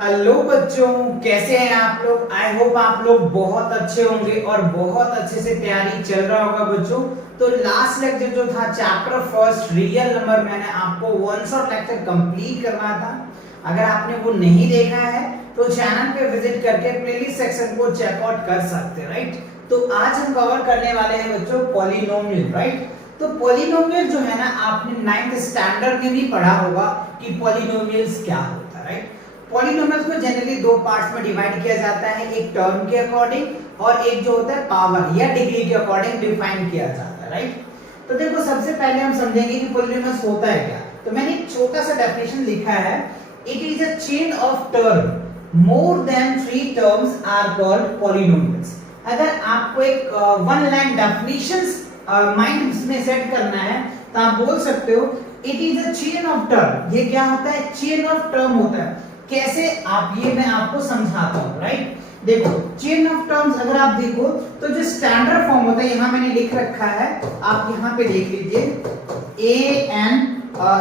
Hello बच्चों, कैसे हैं आप लोग। आई होप आप लोग बहुत अच्छे होंगे और बहुत अच्छे से तैयारी चल रहा होगा बच्चों। तो लास्ट लेक्चर जो था चैप्टर फर्स्ट रियल नंबर, मैंने आपको वन शॉट लेक्चर कंप्लीट करवाया था। अगर आपने वो नहीं देखा है तो चैनल पे विजिट करके प्लेलिस्ट सेक्शन को चेकआउट कर सकते हैं, राइट। तो आज हम कवर करने वाले हैं बच्चों पॉलिनोमियल, राइट। तो पॉलिनोमियल जो है ना, आपने 9th स्टैंडर्ड में भी पढ़ा होगा कि पॉलिनोमियल्स क्या होता है, राइट। पॉलिनोमियल्स को जनरली दो पार्ट्स में डिवाइड किया जाता है, एक टर्म के अकॉर्डिंग और एक जो होता है पावर या डिग्री के अकॉर्डिंग डिफाइन किया जाता है, राइट। तो देखो, सबसे पहले हम समझेंगे कि पॉलिनोमियल्स होता है क्या। तो मैंने एक छोटा सा डेफिनेशन लिखा है, it is a chain of term more than 3 terms are called polynomials. अगर आपको एक वन लाइन डेफिनेशंस माइंड में सेट करना है तो आप बोल सकते हो it is a chain of term. ये क्या होता है? चेन ऑफ टर्म होता है। कैसे? आप ये मैं आपको समझाता हूं, राइट। देखो, चेन ऑफ टर्म्स अगर आप देखो तो जो स्टैंडर्ड फॉर्म होता है, यहां मैंने लिख रखा है, आप यहां पे देख लीजिए, A N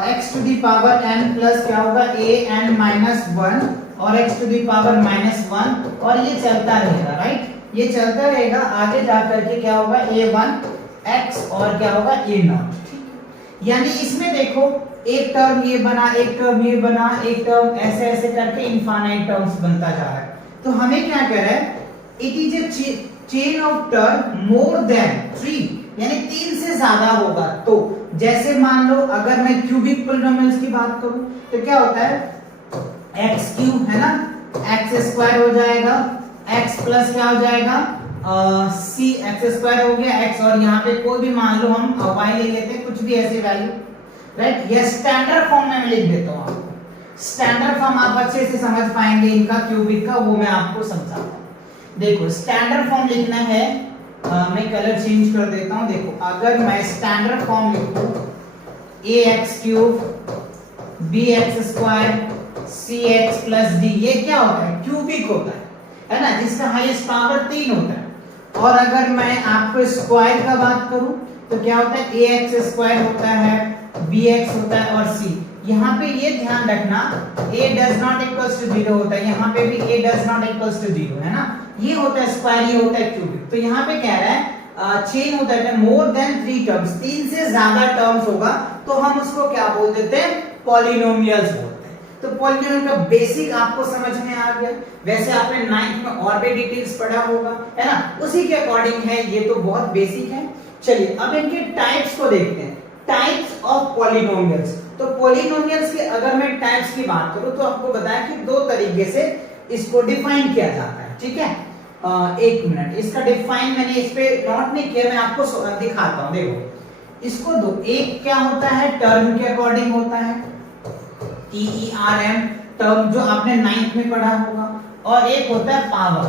X to the power N plus क्या होगा, ए एन माइनस 1 और X to the power minus 1, और ये चलता रहेगा, राइट। ये चलता रहेगा, आगे जाकर के क्या होगा, ए वन एक्स और क्या होगा, ए नॉट। यानी इसमें देखो, एक टर्म ये बना, एक टर्म ये बना, एक टर्म ऐसे ऐसे करके इनफाइनाइट टर्म्स बनता जा रहा है। तो हमें क्या कह रहा है, it is a chain of term more than 3, यानी 3 से ज्यादा होगा। तो जैसे मान लो अगर मैं क्यूबिक पॉलिनोमियल्स की बात करूं तो क्या होता है, एक्स क्यूब है ना, एक्स स्क्वायर हो जाएगा, एक्स प्लस क्या हो जाएगा, सी एक्स स्क्वायर हो गया एक्स, और यहाँ पे कोई भी मान लो हम वाई ले लेते हैं, कुछ भी ऐसे वैल्यू, राइट। ये स्टैंडर्ड फॉर्म में लिख देता हूँ आपको। स्टैंडर्ड फॉर्म आप अच्छे से समझ पाएंगे इनका क्यूबिक का, वो मैं आपको समझाता हूँ। देखो, स्टैंडर्ड फॉर्म लिखना है, मैं कलर चेंज कर देता हूँ। देखो, अगर मैं स्टैंडर्ड फॉर्म लिखूं, A X cube B X square C X plus D, ये क्या होता है, क्यूबिक होता है ना, जिसका हाईएस्ट पावर 3 होता है। और अगर मैं आपको स्क्वायर का बात करूं तो क्या होता है, ए एक्स स्क्वायर होता है, बी एक्स होता है और सी। यहाँ पे ये ध्यान रखना, a does not equals to 0 होता है, यहाँ पे भी a does not equals to 0 है ना। ये होता है स्क्वायर, ये होता है क्यूबिक। तो यहाँ पे कह रहा है चेन होता है मोर देन 3 टर्म्स, 3 से ज्यादा टर्म्स होगा तो हम उसको क्या बोल देते हैं, पॉलिनोमियल्स बोलते हैं। तो पॉलिनोमियल का बेसिक आपको समझ में आ गया। वैसे आपने 9th में और भी डिटेल्स पढ़ा होगा, है ना, उसी के अकॉर्डिंग है, ये तो बहुत बेसिक है। चलिए अब इनके टाइप्स को देखते हैं, टाइप्स ऑफ पॉलिनोमियल्स। तो पॉलिनोमियल्स के अगर मैं टाइप्स की बात करूं तो आपको बताया कि 2 तरीके से इसको डिफाइन किया जाता है, ठीक है। एक मिनट, इसका डिफाइन मैंने इस पे नोट नहीं किया, मैं आपको दिखाता हूं। देखो, इसको दो, एक क्या होता है, टर्म के अकॉर्डिंग होता है, TERM टर्म, जो आपने 9th में पढ़ा होगा, और एक होता है पावर,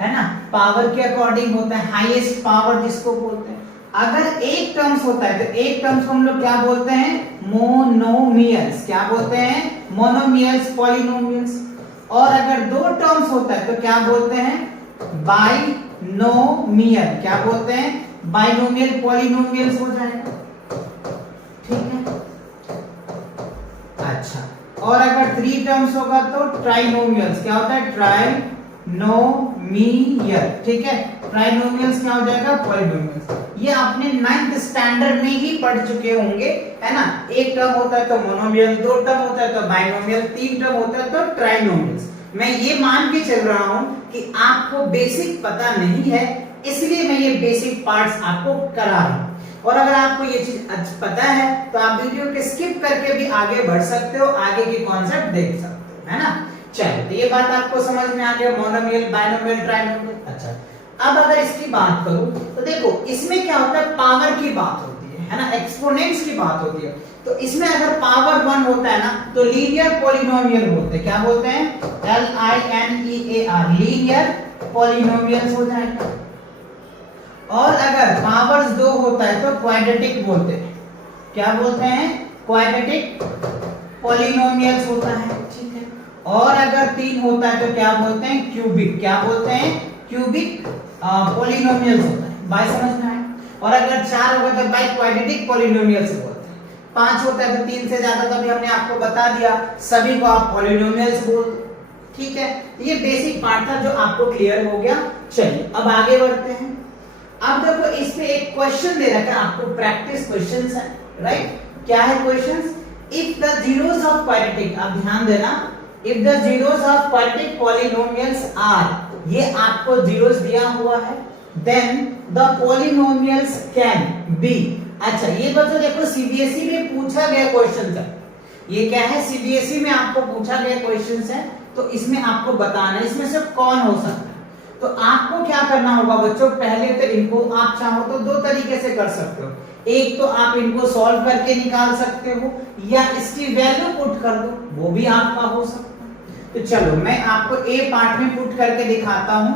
है ना, पावर के अकॉर्डिंग होता है, हाईएस्ट पावर जिसको बोलते हैं। अगर एक टर्म्स होता है तो एक टर्म्स को हम लोग क्या बोलते हैं, मोनोमियल्स। क्या बोलते हैं, मोनोमियल्स, पॉलिनोमियल्स। और अगर 2 टर्म्स होता है तो क्या बोलते हैं, बाइनोमियल। क्या बोलते हैं, बाइनोमियल पॉलिनोमियल्स हो जाएगा, ठीक है। अच्छा, और अगर 3 टर्म्स होगा तो ट्राइनोमियल्स। क्या होता है, ट्राइनोमियल, ठीक है। ट्राइनोमियल्स क्या हो जाएगा, पॉलिनोमियल्स। ये आपने 9th स्टैंडर्ड में ही पढ़ चुके होंगे, है ना। एक टर्म होता है तो मोनोमियल, 2 टर्म होता है तो बाइनोमियल, 3 टर्म होता है तो ट्राइनोमियल्स। मैं ये मान के चल रहा हूं कि आपको बेसिक पता नहीं है, इसलिए मैं ये बेसिक पार्ट्स आपको करा रहा हूं। और अगर आपको ये चीज पता है तो आप वीडियो के स्किप करके भी आगे बढ़ सकते हो, आगे के कॉन्सेप्ट देख सकते हो, है ना। चलिए, तो ये बात आपको समझ में आ गया, मोनोमियल, बाइनोमियल, ट्राइनोमियल। अच्छा, अब अगर इसकी बात करूं तो देखो, इसमें क्या होता है, पावर की बात होती है ना, एक्सपोनेंट्स की बात होती है। तो इसमें अगर पावर 1 होता है ना तो लीनियर पॉलिनोमियल बोलते हैं। क्या बोलते हैं, LINEAR, लीनियर पॉलिनोमियल्स हो जाएगा। और अगर पावर्स 2 होता है तो क्वाड्रेटिक बोलते हैं। क्या बोलते हैं, क्वाड्रेटिक पॉलिनोमियल्स होता है, ठीक है। और अगर 3 होता है तो क्या बोलते हैं, क्यूबिक। क्या बोलते हैं, क्यूबिक पॉलिनोमियल्स होता है। बाय समझ में आया। और अगर 4 होगा तो बाय क्वाड्रेटिक पॉलिनोमियल्स बोलते हैं। 5 होता है तो 3 से ज्यादा का भी हमने आपको बता दिया, सभी को आप पॉलिनोमियल्स बोल दो। ठीक है, ये बेसिक पार्ट था जो आपको क्लियर हो गया। चलिए अब आगे बढ़ते हैं। अब देखो इस पे एक क्वेश्चन दे रखा है आपको, प्रैक्टिस क्वेश्चंस है, राइट? क्या है questions? If the zeros of quadratic, आप ध्यान देना, if the zeros of quadratic polynomials are, ये आपको zeros दिया हुआ है, then the polynomials can be। अच्छा ये बच्चों देखो सीबीएसई में पूछा गया क्वेश्चन था, ये क्या है सीबीएसई में आपको पूछा गया क्वेश्चन है, तो इसमें आपको बताना है इसमें से कौन हो सकता है। तो आपको क्या करना होगा बच्चों, पहले तो इनको आप चाहो तो दो तरीके से कर सकते हो, एक तो आप इनको सॉल्व करके निकाल सकते हो या इसकी वैल्यू पुट कर दो, वो भी आपका हो सकता है। तो चलो मैं आपको ए पार्ट में पुट करके दिखाता हूं।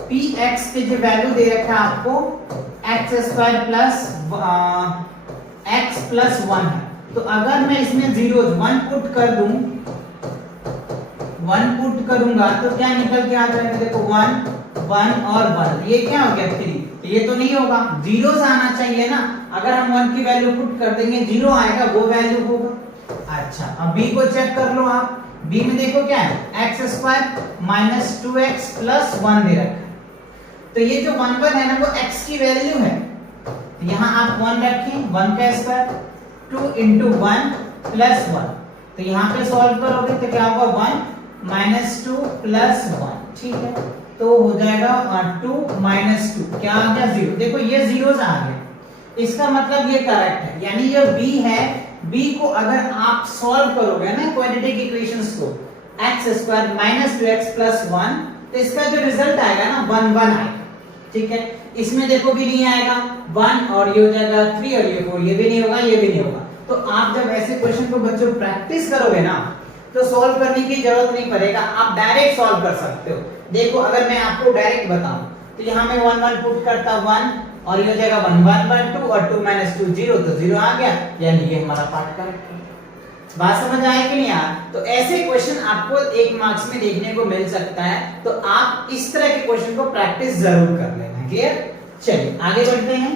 px की जो वैल्यू दे रखा है आपको x² प्लस x प्लस 1 है, तो अगर मैं इसमें 1 पुट कर दूं, 1 पुट करूंगा तो क्या निकल के आ जाएगा, देखो 1 1 और 1, ये क्या हो गया 3, ये तो नहीं होगा, जीरोस आना चाहिए ना। अगर हम 1 की वैल्यू पुट कर देंगे 0 आएगा, वो वैल्यू होगा। अच्छा अब b को चेक कर लो आप, b में देखो क्या है x² माइनस 2x प्लस 1 दे रखा है, तो ये जो 1 1 है ना वो x की वैल्यू है, यहाँ आप 1 रखें, 1 का स्क्वायर 2 into 1 प्लस 1, तो यहाँ पे सॉल्व करोगे तो क्या होगा 1 माइनस 2 प्लस 1, ठीक है, तो हो जाएगा 2 माइनस 2, क्या आ गया 0। देखो ये जीरोस आ गए, इसका मतलब ये करेक्ट है, यानी ये b है, b को अगर आप सॉल्व करोगे ना क्वाड्रेटिक इक्वेशंस को, x² माइनस 2x प्लस 1, तो इसका जो रिजल्ट आएगा ना 1 1 आएगा, ठीक है। इसमें देखो भी नहीं आएगा 1 और ये हो जाएगा 3 और ये 4, ये भी नहीं होगा, ये भी नहीं होगा। तो आप जब ऐसे क्वेश्चन को बच्चों प्रैक्टिस करोगे ना तो सॉल्व करने की जरूरत नहीं पड़ेगा, आप डायरेक्ट सॉल्व कर सकते हो। देखो अगर मैं आपको डायरेक्ट बताऊं तो यहाँ मैं 1 1 पुट करता 1 और ये हो जाएगा 1 1 1 2 और 2 माइनस 2 0, तो 0 आ गया, यानी ये हमारा पार्ट करेक्ट है। बात समझ आए कि नहीं यार? तो ऐसे क्वेश्चन आपको 1 मार्क्स में देखने को मिल सकता है, तो आप इस तरह के क्वेश्चन को प्रैक्टिस जरूर कर लेना। क्लियर? चलिए आगे बढ़ते हैं।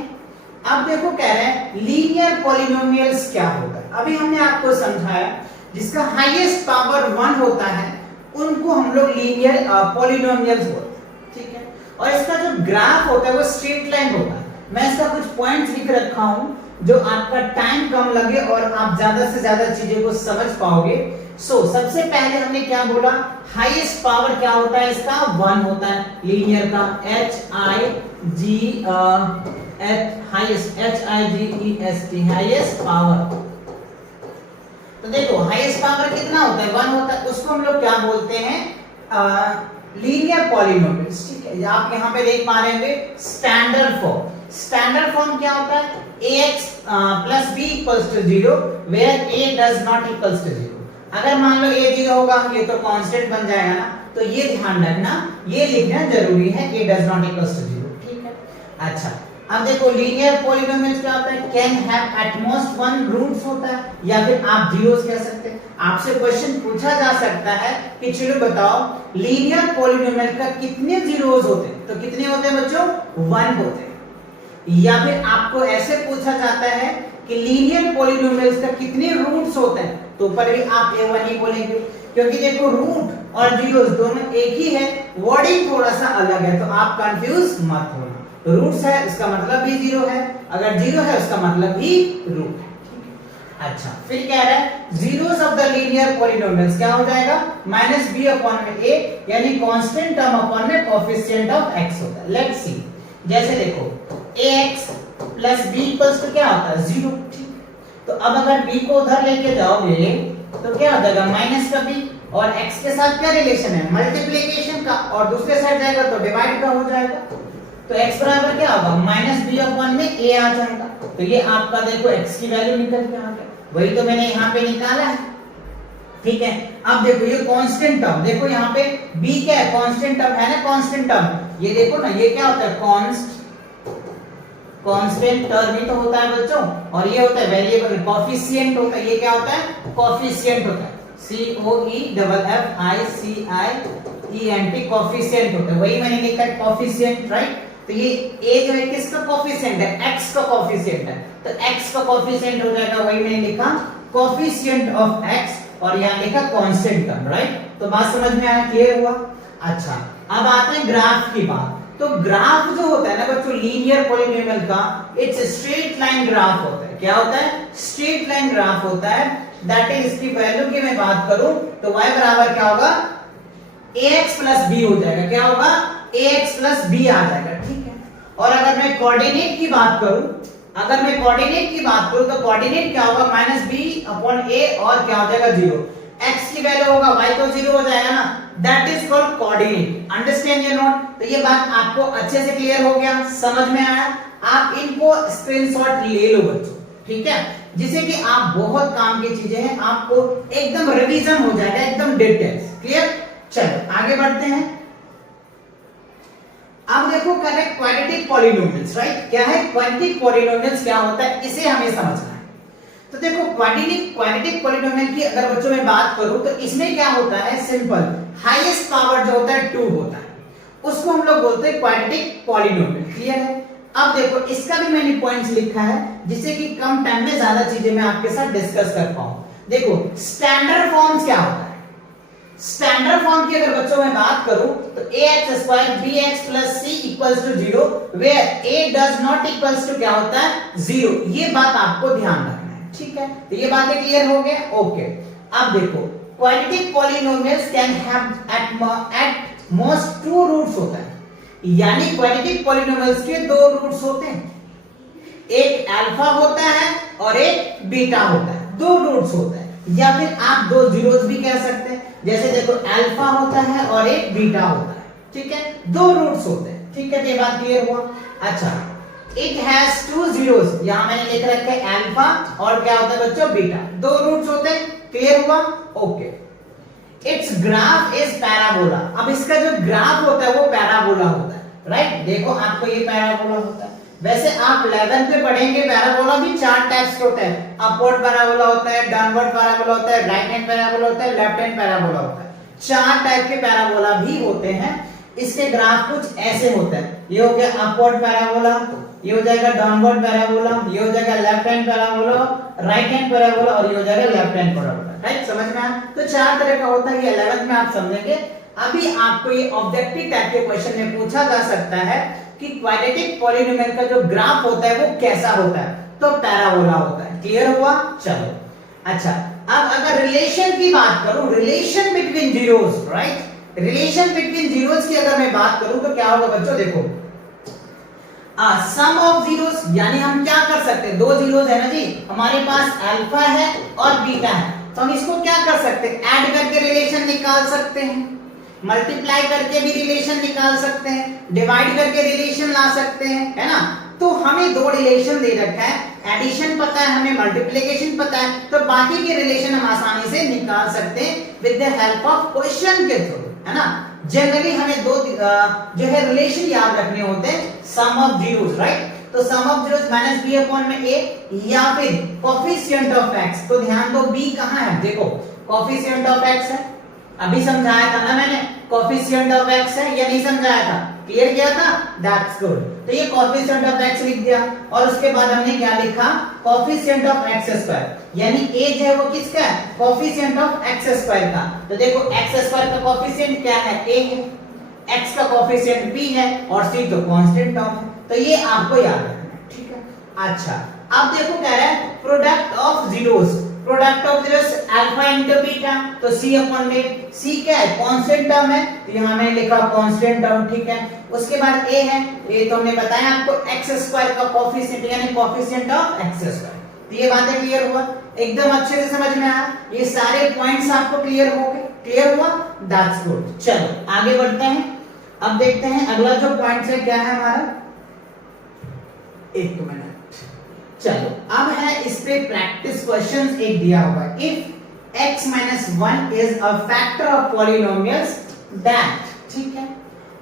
अब देखो कह रहे हैं लीनियर पॉलिनोमियल्स क्या होता है। अभी हमने आपको समझाया जिसका हाईएस्ट पावर 1 होता है उनको हम लोग लीनियर पॉलिनोमियल्स बोलते हैं, ठीक है। और इसका जो ग्राफ होता है वो स्ट्रेट लाइन होता है। मैं इसका कुछ पॉइंट्स लिख रखा हूं जो आपका टाइम कम लगे और आप ज्यादा से ज्यादा चीजें को समझ पाओगे। सबसे पहले हमने क्या बोला, हाईएस्ट पावर क्या होता है इसका 1 होता है लीनियर का, HIGEST हाईएस्ट पावर। तो देखो हाईएस्ट पावर कितना होता है 1 होता है, उसको हम लोग क्या बोलते हैं लीनियर पॉलिनोमियल्स, ठीक है। आप यहाँ पे देख पा रहे होंगे स्टैंडर्ड फॉर्म। स्टैंडर्ड फॉर्म क्या होता है ax plus b equals to 0 where a does not equals to 0। अगर मान लो a 0 होगा ये तो कांस्टेंट बन जाएगा ना, तो ये ध्यान रखना, ये लिखना जरूरी है a does not equals to 0, ठीक है। अच्छा अब देखो लीनियर पॉलिनोमियल्स क्या होता है, can have at most 1 roots होता है, या फिर आप जीरोस कह सकते हैं। आपसे क्वेश्चन पूछा जा सकता है कि चलो बताओ लीनियर पॉलिनोमियल का कितने जीरोस होते हैं, तो कितने होते हैं बच्चों 1 होते हैं। या फिर आपको ऐसे पूछा जाता है कि लीनियर पॉलिनोमियल्स का कितने रूट्स होते हैं, तो ऊपर भी आप a1 ही बोलेंगे, क्योंकि देखो रूट और जीरोस दोनों एक ही है, वर्डिंग थोड़ा सा अलग है, तो आप कंफ्यूज मत होना। रूट्स है इसका मतलब भी 0 है, अगर 0 है उसका मतलब भी रूट है, ठीक है। अच्छा फिर क्या है zeros of the linear polynomials क्या हो जाएगा -b अपॉन में a, यानी कांस्टेंट टर्म अपॉन में कोएफिशिएंट ऑफ x होता है। लेट्स सी, जैसे देखो ax plus b equals to क्या होता है 0, ठीक। तो अब अगर b को उधर लेके जाओगे तो क्या हो जाएगा माइनस का b, और x के साथ क्या रिलेशन है मल्टीप्लिकेशन का, और दूसरे साइड जाएगा तो डिवाइड का हो जाएगा, तो x बराबर क्या होगा -b अपॉन में a आ जाएगा। तो ये आपका देखो x की वैल्यू निकल के आ गया, वही तो मैंने यहाँ पे निकाला है, ठीक है। अब देखो ये कांस्टेंट टर्म, देखो यहाँ पे b क्या है कांस्टेंट टर्म है ना, कांस्टेंट टर्म ये देखो ना, ये क्या होता है कांस्टेंट टर्म ही तो होता है बच्चों, और ये होता है वेरिएबल कोएफिशिएंट होता है, ये क्या होता है कोएफिशिएंट होता है, COEFFICIENT कोएफिशिएंट होता है, वही मैंने लिखा है कोएफिशिएंट, राइट। तो ये a जो है किसका कोफिशिएंट है, x का कोफिशिएंट है, तो x का कोफिशिएंट हो जाएगा, वही मैंने लिखा कोफिशिएंट ऑफ x और यहां लिखा कांस्टेंट टर्म, राइट। तो बात समझ में आया, क्लियर हुआ। अच्छा अब आते हैं ग्राफ की बात। तो ग्राफ जो होता है ना बच्चों लीनियर पॉलिनोमियल का, इट्स स्ट्रेट लाइन ग्राफ होता है। क्या होता है, स्ट्रेट लाइन ग्राफ होता है। दैट इज इसकी वैल्यू की मैं बात करूं तो y बराबर क्या होगा, ax प्लस b हो जाएगा। क्या होगा, ax प्लस b आ जाएगा, ठीक है। और अगर मैं कोऑर्डिनेट की बात करूं, अगर मैं कोऑर्डिनेट की बात करूं तो कोऑर्डिनेट क्या होगा, माइनस b अपॉन a और क्या हो जाएगा 0। x की वैल्यू होगा y तो 0 हो जाएगा ना, that is called coordinate. Understand your note. तो ये बात आपको अच्छे से क्लियर हो गया, समझ में आया। आप इनको स्क्रीनशॉट ले लो बच्चों, ठीक है, जिससे कि आप बहुत काम की चीजें हैं, आपको एकदम रिवीजन हो जाएगा, एकदम डिटेल्स क्लियर। चलो आगे बढ़ते हैं। अब देखो कर रहे क्वाड्रेटिक पॉलिनोमियल्स, राइट। क्या है क्वाड्रेटिक पॉलिनोमियल्स, क्या होता है इसे हमें समझना है। तो देखो क्वाड्रेटिक पॉलिनोमियल की अगर बच्चों में बात करूं तो इसमें क्या होता है, सिंपल हाईएस्ट पावर जो होता है 2 होता है, उसको हम लोग बोलते हैं क्वाड्रेटिक पॉलिनोमियल, क्लियर है। अब देखो इसका भी मैंने पॉइंट्स लिखा है जिससे कि कम टाइम में ज्यादा चीजें मैं आपके साथ डिस्कस कर पाऊं। देखो स्टैंडर्ड फॉर्म्स क्या होता है, स्टैंडर्ड फॉर्म की अगर बच्चों में बात करूं तो ax square bx plus c equals to 0 where a does not equals to क्या होता है 0। ये बात आपको ध्यान रखना है, ठीक है। तो ये बातें क्लियर हो गए, ओके। अब देखो quadratic polynomials can have at most 2 roots होता है, यानी क्वाड्रेटिक पॉलिनोमियल्स के 2 रूट्स होते हैं, एक अल्फा होता है और एक बीटा होता है, 2 रूट्स होता है, या फिर आप 2 जीरोस भी कह सकते हैं। जैसे देखो अल्फा होता है और एक बीटा होता है, ठीक है, 2 रूट्स होते हैं, ठीक है। ये बात क्लियर हुआ। अच्छा इट हैज 2 जीरोस, यहां मैंने लिख रखा है अल्फा और क्या होता है बच्चों बीटा, 2 रूट्स होते हैं, क्लियर हुआ, okay. It's graph is parabola. अब इसका जो ग्राफ होता है वो पैराबोला होता है, राइट। देखो आपको ये पैराबोला होता है। वैसे आप 11th में पढ़ेंगे पैराबोला भी 4 टाइप्स के होते हैं, अपवर्ड पैराबोला होता है, डाउनवर्ड पैराबोला होता है, राइट हैंड पैराबोला होता है, लेफ्ट हैंड पैराबोला होता है, 4 टाइप के पैराबोला भी होते हैं। इसके ग्राफ कुछ ऐसे होते हैं, ये हो गया अपवर्ड पैराबोला, ये हो जाएगा डाउनवर्ड पैराबोला, ये हो जाएगा left hand parabola, right hand parabola और ये हो जाएगा लेफ्ट हैंड पैराबोला, राइट। समझ में आया। तो 4 तरह का होता है, ये 11th में आप समझेंगे। अभी आपको ये ऑब्जेक्टिव टाइप के क्वेश्चन में पूछा जा सकता है कि क्वाड्रेटिक पॉलिनोमियल का जो ग्राफ होता है वो कैसा होता है, तो पैराबोला होता है, क्लियर हुआ। चलो अच्छा अब अगर रिलेशन की बात करूं, relation between zeros, right, relation between zeros की अगर मैं बात करूं तो क्या होगा बच्चों, देखो सम ऑफ जीरोस, यानी हम क्या कर सकते हैं, 2 जीरोस है ना जी, हमारे पास अल्फा है और बीटा है, तो हम इसको क्या कर सकते हैं, ऐड करके रिलेशन निकाल सकते हैं, मल्टीप्लाई करके भी रिलेशन निकाल सकते हैं, डिवाइड करके रिलेशन ला सकते हैं, है ना। तो हमें 2 रिलेशन दे रखा है, एडिशन पता है हमें, मल्टीप्लिकेशन पता है, तो बाकी के रिलेशन हम आसानी से निकाल सकते हैं with the help of question के थ्रू, है ना। जनरली हमें 2 जो है रिलेशन याद रखने होते हैं, सम ऑफ जीरोस, राइट। तो sum of zeros minus b upon में a या फिर कोफिशिएंट ऑफ x। तो ध्यान दो b कहां है, देखो कोफिशिएंट ऑफ x है, अभी समझाया था ना मैंने, कोफिशिएंट ऑफ x है या नहीं समझाया था, क्लियर किया था, दैट्स गुड। तो ये कोफिशिएंट ऑफ x लिख दिया और उसके बाद हमने क्या लिखा, कोफिशिएंट ऑफ x स्क्वायर, यानी a जो है वो किसका है, कोफिशिएंट ऑफ x स्क्वायर का। तो देखो x स्क्वायर का कोफिशिएंट क्या है, a है, x का कोफिशिएंट b है और c तो कांस्टेंट टर्म है, तो ये आपको याद रखना है, ठीक है। अच्छा अब देखो कह रहा है product of zeros, product of zeros alpha into beta, तो c अपॉन में, c क्या है, कांस्टेंट टर्म है, तो यहां मैंने लिखा कांस्टेंट टर्म, ठीक है। उसके बाद a है, ये तो हमने बताया आपको x स्क्वायर का कोफिशिएंट यानी कोफिशिएंट ऑफ x स्क्वायर। तो ये बातें क्लियर हुआ, एकदम अच्छे से समझ में आया, ये सारे पॉइंट्स आपको क्लियर हो गए, क्लियर हुआ, दैट्स गुड। चलो आगे बढ़ते हैं, अब देखते हैं अगला जो पॉइंट है क्या है हमारा, एक मिनट। चलो अब है इस पे प्रैक्टिस क्वेश्चंस एक दिया हुआ है, if x minus 1 is a factor of polynomials that, ठीक है,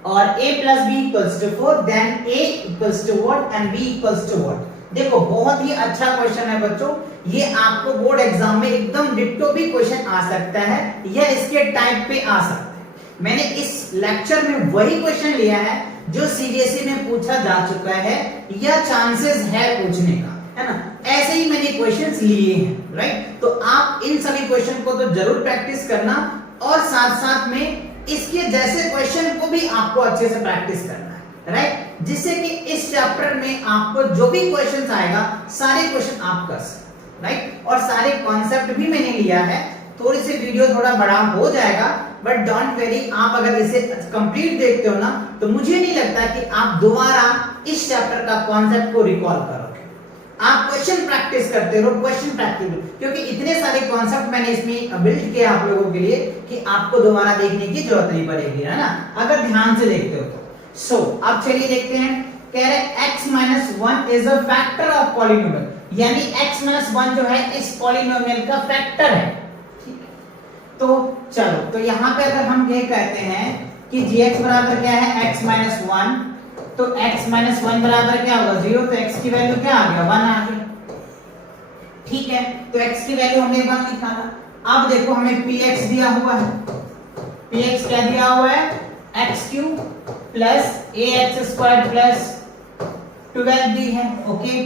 और a plus b equals to 4 then a equals to what and b equals to what। देखो बहुत ही अच्छा क्वेश्चन है बच्चों, ये आपको बोर्ड एग्जाम में एकदम डिट्टो भी क्वेश्चन आ सकता है या इसके टाइप पे आ सकता है। मैंने इस लेक्चर में वही क्वेश्चन लिया है जो सीबीएसई में पूछा जा चुका है या चांसेस है पूछने का, है ना। ऐसे ही मैंने क्वेश्चंस लिए हैं, राइट। तो आप इन सभी क्वेश्चन को तो जरूर प्रैक्टिस करना और साथ साथ में इसके जैसे क्वेश्चन को भी आपको अच्छे से प्रैक्टिस करना है, राइट, जिससे कि इस चैप्टर में आपको जो भी क्वेश्चन आएगा सारे क्वेश्चन आप कर सकते, राइट। और सारे कॉन्सेप्ट भी मैंने लिया है। थोड़ी सी वीडियो थोड़ा बड़ा हो जाएगा, बट डोंट वेरी, आप अगर इसे कंप्लीट देखते हो ना तो मुझे नहीं लगता कि आप दोबारा इस चैप्टर का कॉन्सेप्ट को रिकॉल करोगे। आप क्वेश्चन प्रैक्टिस करते रहो, क्वेश्चन प्रैक्टिस, क्योंकि इतने सारे कॉन्सेप्ट मैंने इसमें बिल्ड किया आप लोगों के लिए कि आपको दोबारा देखने की जरूरत नहीं पड़ेगी, है ना, अगर ध्यान से देखते हो तो। सो अब चलिए देखते हैं। कह रहे x - 1 is a factor of polynomial, यानी x - 1 जो है इस पॉलिनोमियल का फैक्टर है। तो चलो, तो यहाँ पे अगर हम ये कहते हैं कि gx बराबर क्या है x - 1, तो x - 1 बराबर क्या होगा 0, तो x की वैल्यू क्या आ गया 1 आ गया, ठीक है। तो x की वैल्यू हमने 1 लिखा था। अब देखो हमें px दिया हुआ है, px क्या दिया हुआ है x³ plus ax² plus 12b है, ओके।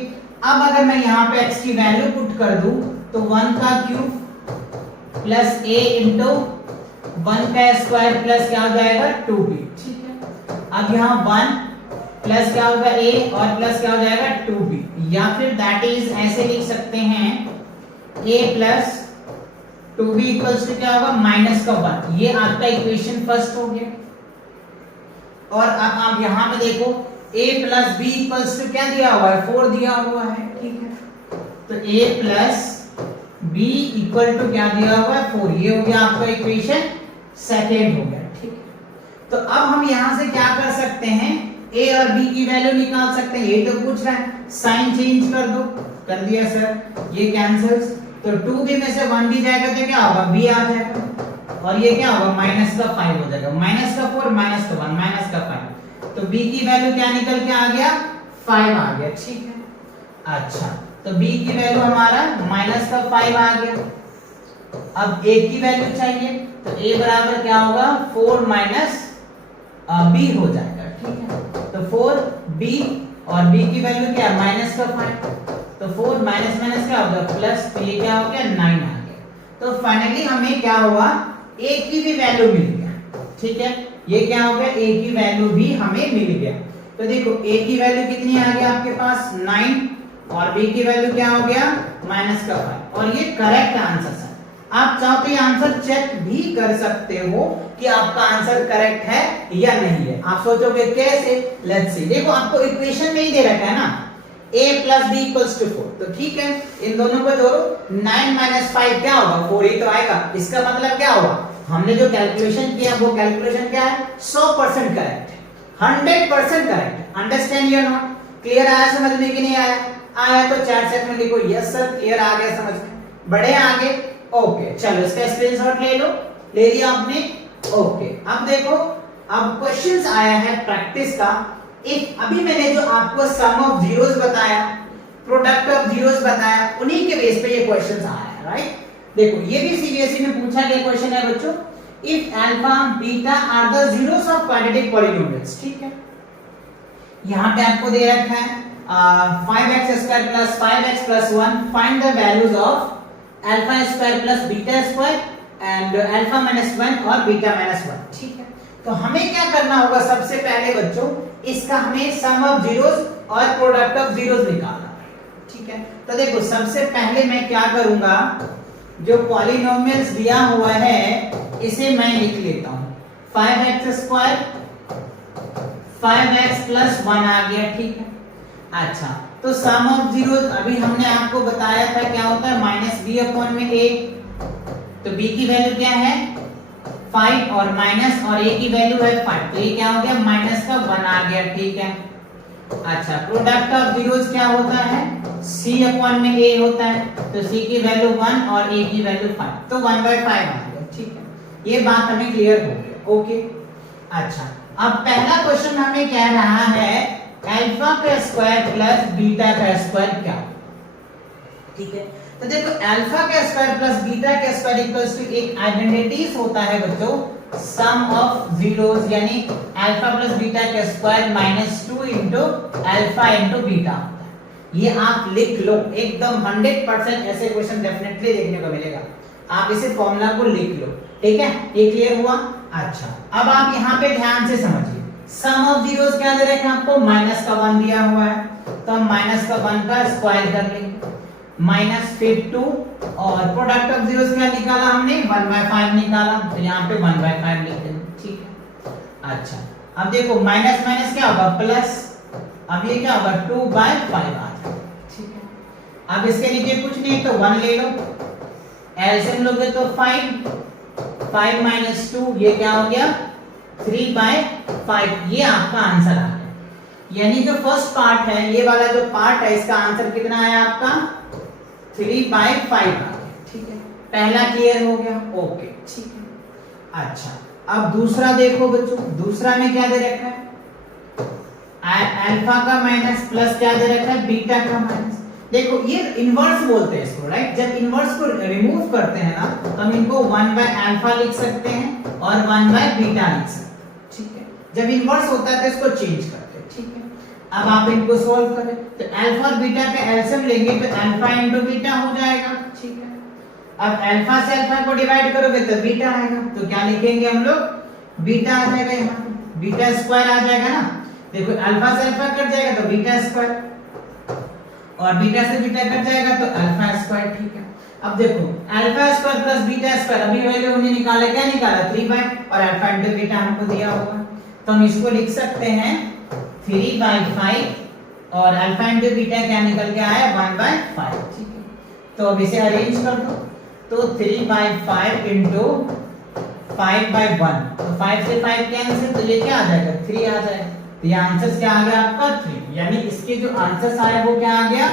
अब अगर मैं यहाँ पे x की वैल्यू पुट कर दूं तो 1 का क्यूब प्लस a इंटू 1 का स्क्वायर प्लस क्या हो जाएगा 2b, ठीक है। अब यहाँ 1 प्लस क्या होगा a और प्लस क्या हो जाएगा 2b, या फिर दैट इज ऐसे लिख सकते हैं a plus 2b equals to क्या होगा माइनस का 1। ये आपका इक्वेशन फर्स्ट हो गया। और अब आप यहाँ पे देखो a plus b equals to क्या दिया हुआ है 4 दिया हुआ है, ठीक है। तो a plus b equal to क्या दिया हुआ है 4, ये हो गया आपका इक्वेशन सेकेंड हो गया, ठीक है। तो अब हम यहां से क्या कर सकते हैं, a और b की वैल्यू निकाल सकते हैं। ये तो पूछ रहा है साइन चेंज कर दो, कर दिया सर, ये कैंसिल्स, तो 2b में से 1 भी जाएगा तो क्या होगा b आ जाएगा, और ये क्या होगा माइनस का 5 हो जाएगा, माइनस का 4 माइनस का 1 माइनस का 5, तो b की वैल्यू क्या निकल के आ गया 5 आ गया, ठीक है। अच्छा, तो b की वैल्यू हमारा माइनस का 5 आ गया। अब a की वैल्यू चाहिए, तो a बराबर क्या होगा 4 माइनस b हो जाएगा, ठीक है। तो 4b और b की वैल्यू क्या है माइनस का 5, तो 4 माइनस माइनस क्या होगा प्लस, तो ये क्या हो गया 9 आ गया। तो फाइनली हमें क्या हुआ a की भी वैल्यू मिल गया, ठीक है। ये क्या हो गया a की वैल्यू भी हमें मिल गया। तो देखो a की वैल्यू कितनी आ गया आपके पास 9 और b की वैल्यू क्या हो गया माइनस का 5, और ये करेक्ट आंसर है। आप चाहो तो ये आंसर चेक भी कर सकते हो कि आपका आंसर करेक्ट है या नहीं है। आप सोचोगे कैसे, लेट्स सी। देखो आपको इक्वेशन में ही दे रखा है ना a plus b equals to 4, तो ठीक है, इन दोनों को जोड़ो, 9 माइनस 5 क्या होगा 4 ही तो आएगा। इसका मतलब क्या होगा, हमने जो कैलकुलेशन किया वो कैलकुलेशन क्या है 100% करेक्ट, 100% करेक्ट। अंडरस्टैंड या नॉट, क्लियर आया समझ में कि नहीं आया? आया तो चैट सेक्शन में लिखो यस सर क्लियर आ गया समझ में, बढ़े आगे, ओके। चलो इसका स्क्रीनशॉट ले लो, ले लिया आपने, ओके। अब देखो, अब क्वेश्चंस आया है प्रैक्टिस का। एक अभी मैंने जो आपको सम ऑफ जीरोस बताया, प्रोडक्ट ऑफ जीरोस बताया, उन्हीं के बेस पे ये क्वेश्चंस आया है, राइट। देखो ये भी सीबीएसई में पूछा गया क्वेश्चन है बच्चों, if alpha beta are the zeros of quadratic polynomials, ठीक है। यहां पे आपको दे रखा है 5x² plus 5x plus 1, find the values of alpha square plus beta square and alpha minus 1 और beta minus 1, ठीक है। तो हमें क्या करना होगा, सबसे पहले बच्चों इसका हमें सम ऑफ जीरोस और प्रोडक्ट ऑफ जीरोस निकालना, ठीक है। तो देखो सबसे पहले मैं क्या करूंगा, जो पॉलिनोमियल्स दिया हुआ है इसे मैं लिख लेता हूं, 5x² 5x plus 1 आ गया, ठीक है। अच्छा, तो सम ऑफ जीरोस अभी हमने आपको बताया था क्या होता है माइनस बी अपॉन में a, तो b की वैल्यू क्या है 5 और माइनस और a की वैल्यू है 5, तो ये क्या हो गया माइनस का 1 आ गया, ठीक है। अच्छा, प्रोडक्ट ऑफ जीरोस क्या होता है c अपॉन में a होता है, तो c की वैल्यू 1 और a की वैल्यू 5, तो 1/5 आ गया, ठीक है। ये बात हमें क्लियर हो गया, ओके। अच्छा, अब पहला क्वेश्चन हमें कह रहा है अल्फा का स्क्वायर प्लस बीटा का स्क्वायर क्या, ठीक है। तो देखो अल्फा का स्क्वायर प्लस बीटा का स्क्वायर इक्वल्स टू एक आइडेंटिटीज होता है बच्चों सम ऑफ जीरोस, यानी अल्फा प्लस बीटा का square minus 2 into alpha into beta. ये आप लिख लो, एकदम 100% ऐसे क्वेश्चन डेफिनेटली देखने को मिलेगा। आप इसे फॉर्मूला को लिख लो, ठीक है, ये क्लियर हुआ। अच्छा, अब आप यहाँ पे ध्यान से समझिए, सम ऑफ जीरोस क्या दे रखे हैं आपको, माइनस का 1 दिया हुआ है, तो हम माइनस का 1 का स्क्वायर कर लेंगे, माइनस फिर 2, और प्रोडक्ट ऑफ जीरोस क्या निकाला हमने, 1/5 निकाला, तो यहाँ पे 1/5 लिख देंगे, ठीक है। अच्छा, अब देखो माइनस माइनस क्या होगा प्लस, अब ये क्या होगा 2/5 आ जाएगा, ठीक है। अब इसके नीचे कुछ नहीं तो 1 ले लो, एलसीएम लोगे तो 5 माइनस 2 ये क्या हो गया 3/5, ये आपका आंसर आ गया। यानी जो फर्स्ट पार्ट है, ये वाला जो पार्ट है, इसका आंसर कितना आया आपका 3/5 आ गया, ठीक है। पहला क्लियर हो गया, ओके, ठीक है। अच्छा, अब दूसरा देखो बच्चों, दूसरा में क्या दे रखा है, अल्फा का माइनस प्लस क्या दे रखा है बीटा का माइनस। देखो ये इनवर्स बोलते हैं इसको, राइट। जब इनवर्स को रिमूव करते हैं ना, तो हम इनको 1/अल्फा लिख सकते हैं और 1/बीटा लिख सकते हैं, ठीक है। जब इनवर्स होता है तो इसको चेंज करते हैं, ठीक है। अब आप इनको सॉल्व करें, तो अल्फा और बीटा का एलसीएम लेंगे तो अल्फा इंटू बीटा हो जाएगा, ठीक है। अब अल्फा से अल्फा को डिवाइड करोगे तो बीटा आएगा, तो क्या लिखेंगे हम लोग, बीटा आ जाएगा, यहाँ बीटा स्क्वायर आ जाएगा ना। देखो अल्फा से अल्फा कट जाएगा तो बीटा स्क्वायर, और बीटा से बीटा कट जाएगा तो अल्फा स्क्वायर, ठीक है। अब देखो alpha square plus beta square, अभी वैल्यू हमने निकाला, क्या निकाला 3/5, और अल्फा इंटू बीटा हमको दिया होगा, तो हम इसको लिख सकते हैं 3/5, और अल्फा इंटू बीटा क्या निकल के आया 1/5, ठीक है। तो अब इसे अरेंज कर दो, तो 3/5 इंटू 5/1, तो 5 से 5 कैंसिल, तो ये क्या आ जाएगा 3 आ जाएगा। तो ये आंसर क्या आ गया आपका 3, यानी इसके जो आंसर आए वो क्या आ गया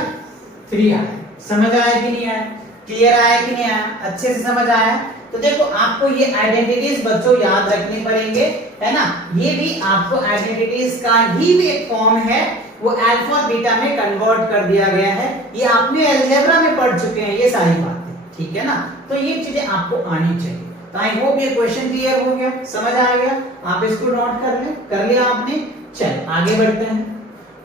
3 आया। समझ आया कि नहीं आया, क्लियर आया कि नहीं आया, अच्छे से समझ आया। तो देखो आपको ये आइडेंटिटीज बच्चों याद रखनी पड़ेंगे, है ना। ये भी आपको आइडेंटिटीज का ही भी एक फॉर्म है, वो अल्फा और बीटा में कन्वर्ट कर दिया गया है। ये आपने अलजेब्रा में पढ़ चुके हैं ये सारी बातें, ठीक है ना। तो ये चीजें आपको आनी चाहिए। तो आई होप ये क्वेश्चन क्लियर हो गया, समझ आ गया। आप इसको नोट कर ले, कर लिया आपने। चल आगे बढ़ते हैं।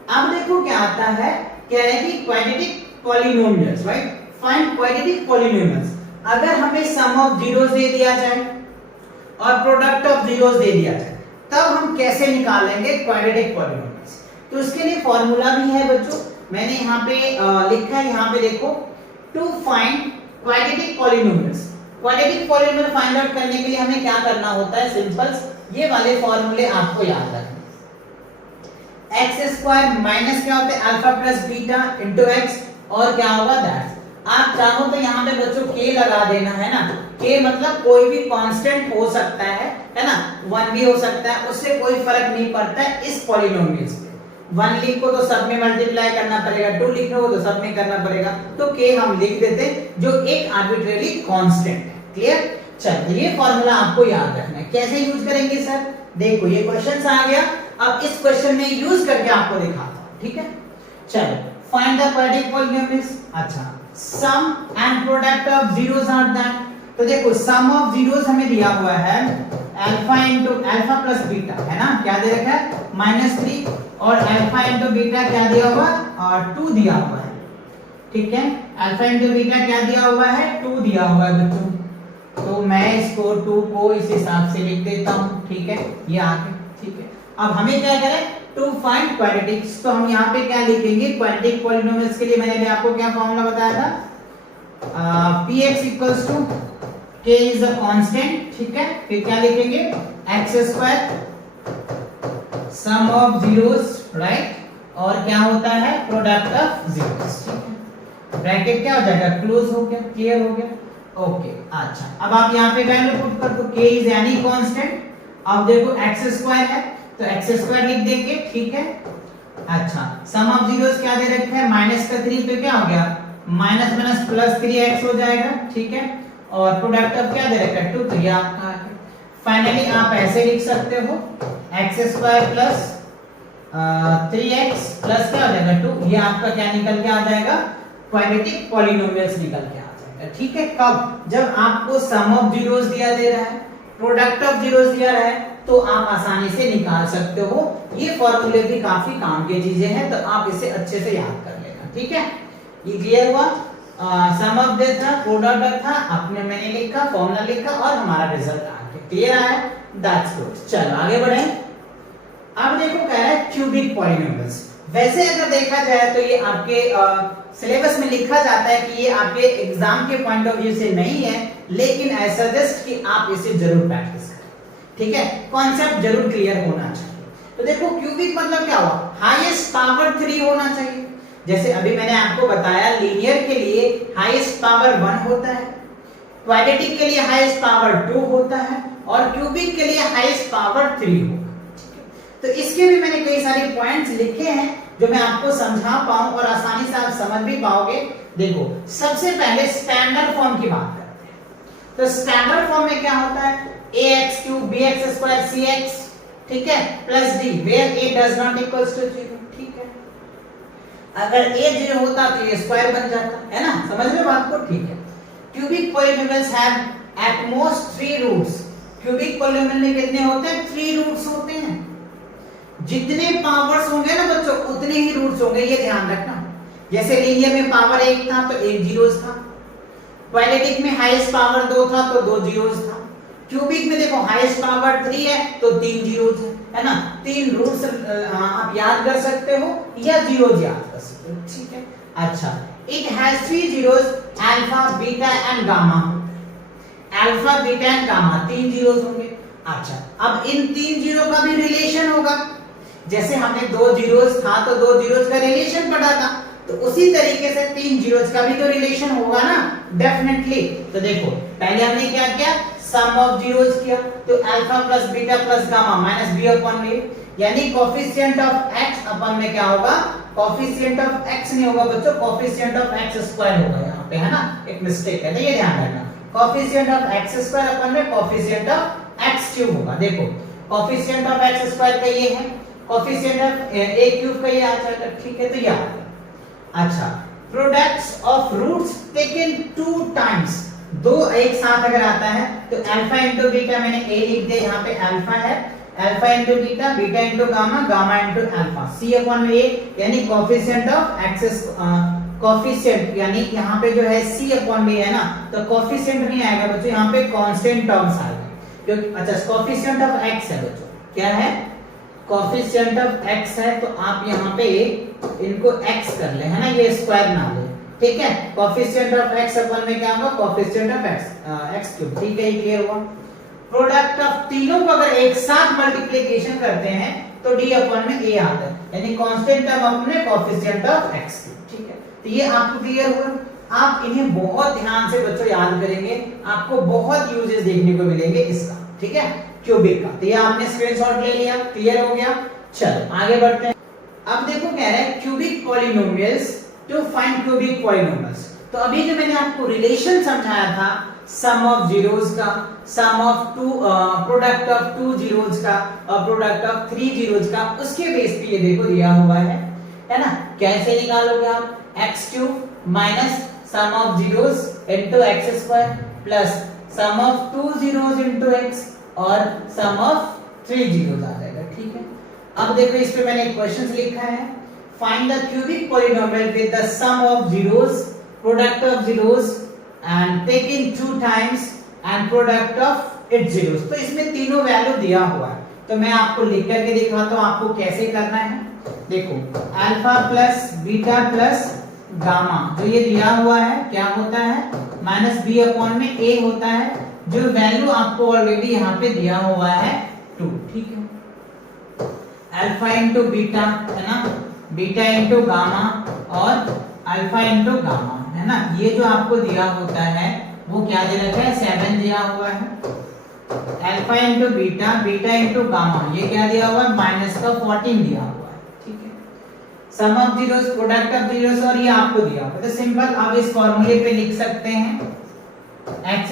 अब देखो क्या आता है, कह रहे हैं कि quadratic polynomials, right, find quadratic polynomials. अगर हमें सम ऑफ जीरोस दे दिया जाए और प्रोडक्ट ऑफ जीरोस दे दिया जाए, तब हम कैसे निकालेंगे क्वाड्रेटिक पॉलिनोमियल्स। तो इसके लिए फॉर्मूला भी है बच्चों, मैंने यहाँ पे लिखा है, यहाँ पे देखो, to find quadratic polynomials. Quadratic polynomial find out करने के लिए हमें क्या करना होता है, सिंपल, ये वाले फॉर्मूले आपको याद रखना। एक्स स्क्वायर माइनस क्या होता है alpha plus beta into x, और क्या होगा दैट। आप चाहो तो यहाँ पे बच्चों के लगा देना, है ना। के मतलब कोई भी कांस्टेंट हो सकता है ना, 1 भी हो सकता है, उससे कोई फर्क नहीं पड़ता है इस पॉलिनोमियल्स पे। 1 लिखो तो सब में मल्टीप्लाई करना पड़ेगा, 2 लिख रहे हो तो सब में करना पड़ेगा, तो के हम लिख देते जो एक आर्बिट्रेरी कांस्टेंट है। क्लियर। चलिए ये फॉर्मूला आपको याद रखना है। कैसे यूज करेंगे सर, देखो ये क्वेश्चन आ गया, अब इस क्वेश्चन में यूज करके आपको दिखाता हूं, ठीक है। चलो फाइंड द क्वाड्रेटिक पॉलिनोमियल्स। अच्छा, sum and product of zeros are that. तो देखो सम ऑफ जीरोस हमें दिया हुआ है alpha into alpha plus beta, है ना, क्या दे रखा है -3, और अल्फा इंटू बीटा क्या दिया हुआ और 2 दिया हुआ है, ठीक है। अल्फा इंटू बीटा क्या दिया हुआ है 2 दिया हुआ है बच्चों, तो मैं इसको 2 को इस हिसाब से लिख देता हूं, ठीक है, ये आगे, ठीक है। अब हमें क्या करें, टू फाइंड क्वाड्रेटिक्स, तो हम यहाँ पे क्या लिखेंगे क्वाड्रेटिक पॉलिनोमियल्स के लिए मैंने भी आपको क्या फॉर्मूला बताया था, px equals to k is a constant, ठीक है। फिर क्या लिखेंगे x square sum of zeros, right, और क्या होता है प्रोडक्ट ऑफ जीरोस, ठीक है। ब्रैकेट क्या हो जाएगा क्लोज हो गया, क्लियर हो गया, ओके। अच्छा, अब आप यहाँ पे वैल्यू पुट कर दो, k इज एनी कांस्टेंट। अब देखो x स्क्वायर है तो x स्क्वायर लिख देंगे, ठीक है। अच्छा, सम ऑफ जीरोस क्या दे रखा है -3, तो क्या हो गया माइनस माइनस प्लस 3x हो जाएगा, ठीक है। और प्रोडक्ट ऑफ क्या दे रखा है 2, तो ये आपका है। फाइनली आप ऐसे लिख सकते हो x square plus 3x plus क्या हो जाएगा 2, ये आपका क्या निकल के आ जाएगा क्वाड्रेटिक पॉलिनोमियल्स निकल के आ जाएगा। ठीक है, कब? जब आपको सम ऑफ जीरोस दिया दे रहा है, प्रोडक्ट ऑफ जीरोस दिया रहा है, तो आप आसानी से निकाल सकते हो। ये फॉर्मूले भी काफी काम की चीजें हैं, तो आप इसे अच्छे से याद कर लेना। ठीक है, ये क्लियर हुआ? सम ऑफ दिस था, प्रोडक्ट था, आपने मैंने लिखा, फॉर्मूला लिखा और हमारा रिजल्ट आ गया। क्लियर है? That's good. चलो आगे बढ़े। अब देखो कह रहा है क्यूबिक पॉलिनोमियल्स। वैसे अगर देखा जाए तो ये आपके सिलेबस में लिखा जाता है कि ये आपके एग्जाम के पॉइंट ऑफ व्यू से नहीं है, लेकिन आई सजेस्ट कि आप इसे जरूर प्रैक्टिस करें। ठीक है, कॉन्सेप्ट जरूर क्लियर होना चाहिए। तो देखो क्यूबिक मतलब क्या हुआ? हाईएस्ट पावर 3 होना चाहिए। जैसे अभी मैंने आपको बताया लीनियर के लिए हाईएस्ट पावर 1 होता है, क्वाड्रेटिक के लिए हाईएस्ट पावर 2 होता है और क्यूबिक के लिए हाईएस्ट पावर 3 होगा। तो इसके भी मैंने कई सारे पॉइंट्स लिखे हैं जो मैं आपको समझा पाऊं और आसानी से आप समझ भी पाओगे। देखो सबसे पहले स्टैंडर्ड फॉर्म की बात करते हैं। तो स्टैंडर्ड फॉर्म में क्या होता है? ax³ bx² cx, ठीक है, plus d where a does not equals to 0। ठीक है, अगर a 0 होता तो ये स्क्वायर बन जाता है ना? समझ रहे हो बात को? ठीक है। Cubic polynomials have at most 3 roots. Cubic polynomial में कितने होते हैं? 3 रूट्स होते हैं। जितने पावर्स होंगे ना बच्चों उतने ही रूट्स होंगे, ये ध्यान रखना। जैसे लीनियर में पावर 1 था तो 1 जीरोस था, क्वाड्रेटिक में हाईएस्ट पावर 2 था तो 2 जीरोस था, क्यूबिक में देखो हाईएस्ट पावर 3 है तो 3 जीरोस है ना? 3 रूट्स आप याद कर सकते हो या जीरोस याद कर सकते हो। ठीक है, अच्छा, it has 3 zeros alpha beta and gamma. Alpha beta and gamma 3 zeros होंगे। अच्छा, अब इन 3 जीरो का भी रिलेशन होगा। जैसे हमने 2 जीरोस था तो 2 जीरोस का रिलेशन पढ़ा था, तो उसी तरीके से 3 जीरोस का भी तो रिलेशन होगा ना, डेफिनेटली। तो देखो पहले हमने क्या किया? सम ऑफ जीरोस किया, तो alpha plus beta plus gamma minus B upon A, यानी कोफिशिएंट ऑफ x अपन में क्या होगा? कोफिशिएंट ऑफ x नहीं होगा बच्चों, कोफिशिएंट ऑफ x स्क्वायर होगा यहाँ पे, है ना? एक मिस्टेक है, तो ये ध्यान रखना। Coefficient of x square upon में कोफिशिएंट ऑफ x³ होगा। देखो कोफिशिएंट ऑफ x स्क्वायर का ये है, कोफिशिएंट ऑफ a³ का ये आ जाएगा। ठीक है, तो याद। अच्छा, products of roots taken 2 times, दो एक साथ अगर आता है तो अल्फा इंटू बीटा, मैंने a लिख दिया यहाँ पे, अल्फा है, alpha into beta, beta into gamma, gamma into alpha, c upon a, यानी कोफिशिएंट ऑफ x, कोफिशिएंट यानी यहाँ पे जो है c अपॉन b है ना, तो कोफिशिएंट नहीं आएगा बच्चों, यहाँ पे कांस्टेंट टर्म्स आएगा। क्योंकि अच्छा कोफिशिएंट ऑफ x है बच्चों, क्या है? कोफिशिएंट ऑफ x है, तो आप यहाँ पे इनको x कर ले, है ना? ये स्क्वायर ना ले। ठीक है, कोफिशिएंट ऑफ x अपन में क्या होगा? Coefficient of x³। ठीक है, ये क्लियर हुआ? प्रोडक्ट ऑफ तीनों को अगर एक साथ मल्टीप्लिकेशन करते हैं तो d अपन में a आता है, यानी कांस्टेंट टर्म अपने कोफिशिएंट ऑफ x³। ठीक है, तो ये आपको क्लियर हुआ? आप इन्हें बहुत ध्यान से बच्चों याद करेंगे, आपको बहुत यूजेस देखने को मिलेंगे इसका। ठीक है, क्यूबिक का। तो ये आपने स्क्रीनशॉट ले लिया, क्लियर हो गया? चलो आगे बढ़ते हैं। अब देखो कह रहा है cubic polynomials to find cubic polynomials. तो अभी जो मैंने आपको रिलेशन समझाया था सम ऑफ जीरोस का, सम ऑफ प्रोडक्ट ऑफ 2 जीरोस का और प्रोडक्ट ऑफ 3 जीरोस का, उसके बेस पे ये देखो दिया हुआ है ना? कैसे निकालोगे आप? x³ minus sum of zeros into x² plus sum of 2 zeros into x और सम ऑफ 3 जीरोस आ जाएगा। ठीक है, अब देखो इस पे मैंने एक क्वेश्चन लिखा है, find the cubic polynomial with the sum of zeros, product of zeros and taken 2 times and product of its zeros. तो इसमें तीनों वैल्यू दिया हुआ है, तो मैं आपको लिख करके दिखाता हूं आपको कैसे करना है। देखो alpha plus beta plus gamma जो ये दिया हुआ है क्या होता है? माइनस बी अपॉन में a होता है, जो वैल्यू आपको ऑलरेडी यहाँ पे दिया हुआ है 2। ठीक है, अल्फा इंटू बीटा है ना, बीटा इंटू गामा और अल्फा इंटू गामा है ना, ये जो आपको दिया होता है वो क्या दे रखा है? 7 दिया हुआ है। Alpha into beta, beta into gamma, ये क्या दिया हुआ है? माइनस का 14 दिया हुआ है। ठीक है, sum of zeros, product of zeros और ये आपको दिया हुआ है। तो सिंपल आप इस फॉर्मूले पे लिख सकते हैं x²